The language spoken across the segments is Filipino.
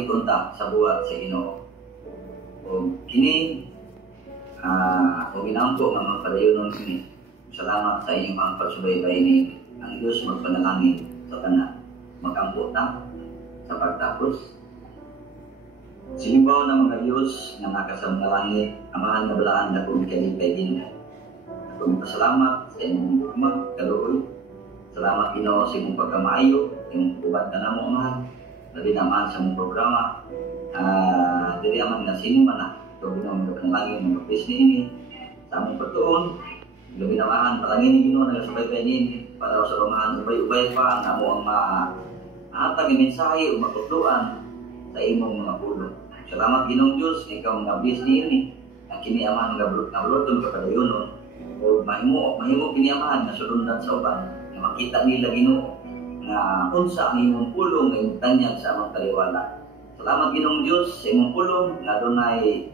itunta sa buhat sa Ginoo. O kini o ginampo nga mga padayonon kini. Salamat sa inyong mga pagsubaybay ni ang Diyos magpanalangin sa tanan. Magampo ta sa pagtapos. Sinibaw ng mga Diyos na nakasang na langit, amahan na balaan na kung kalipay Ginoo. Ako pasalamat sa inyong magkaluoy. Salamat Ginoo sa inyong pagkamaayo, inyong ubad ka na mo amahan. Dali naman sa mong programa, dili naman na sino man na ito ginawang panalangin ng kapis ni sa among pagtuon, gabi naman palangin ni Ginoo nagasabay pa ini para sa pamahan sabay-ubay pa na mo ang mahatag ng mensahe o matutluan sa imong mga pulo. Salamat Ginoong Diyos, ikaw mga bis ni ang kini amahan nga bulutong kapadayonon o mahimo kini amahan na sulundan sa uban na makita nila Ginoo na unsa ang imong pulong nga tanyag sa among kaliwala. Salamat Ginoong Diyos sa imong pulong nga dunay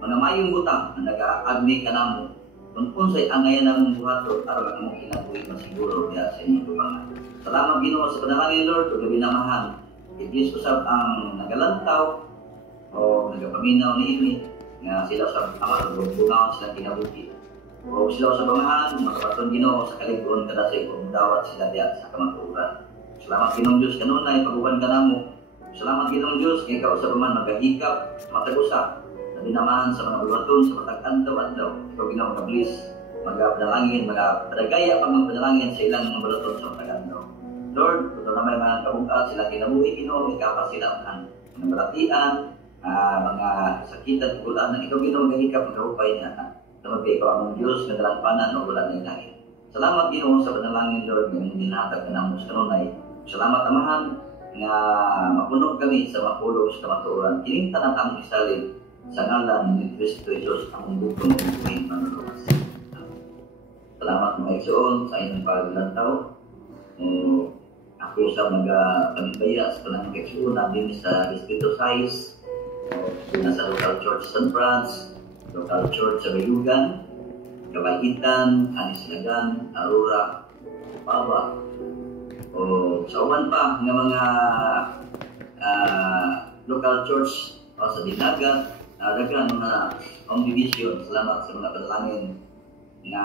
mga mayong butang na nag-aagni ka namo. Kung unsay angayan namong buhaton aron ang kinabuhi masiguro diha sa inyong tubangan. Salamat Ginoo sa panalangin Lord ug gabi namahan. Diyos usab ang nagalantaw o nagapaminaw niini nga sila sa amal ug bunaw sila kinabuhi. O sila sa pamahan, makapaton Ginoo sa kaliguan kada sa ikong dawat sila diya sa kamaturan. Salamat Ginoong Diyos kanunay paguban ka namo. Salamat Ginoong Diyos kay ikaw sa paman magahikap, matag-usa. Dali naman sa mga buhaton sa matag adlaw-adlaw. Ikaw Ginoo mag-bless, magapadalangin, magapadagaya pag magpadalangin sa ilang mga buhaton sa matag adlaw. Lord, kung na may mga kabukat sila kinabuhi Ginoo, ikapa sila ang mga balatian, mga sakitan, kulaan ng ikaw Ginoo magahikap, magahupay na Tumagay ko ang Diyos na dalampanan o wala ng langit. Salamat Ginoo sa panalangin Lord ng ginatag ka ng muskanunay. Salamat Amahan nga mapunog kami sa mapulong sa kamatuoran. Kininta na tamang isalin sa ngalan ni Kristo Jesus ang bukong ng buhay manuluwas. Salamat mga igsoon sa inyong paglantaw. Ako sa mga panibaya sa panahon igsoon natin sa Distrito 6, nasa Local Church San Franz, Local Church sa Bayugan, Kabaitan, Anislagan, Aurora, Paba, o sa uman pa ng mga local church sa Dinagat, dagan mga congregation. Salamat sa mga panalangin na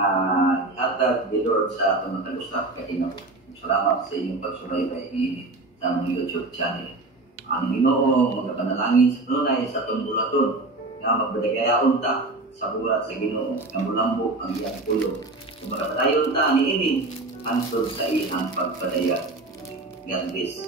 ihatag ni Lord sa atong matag-usap kay Ginoo. Salamat sa inyong pagsubaybay sa among YouTube channel. Ang Ginoo magapanalangin sa tunay sa atong bulaton nga magbadagayaon ta sa buhat sa Ginoo nga mulambok ang iyang pulo. Kung magapadayon ta niini hangtod sa iyang pagpadayag. God bless.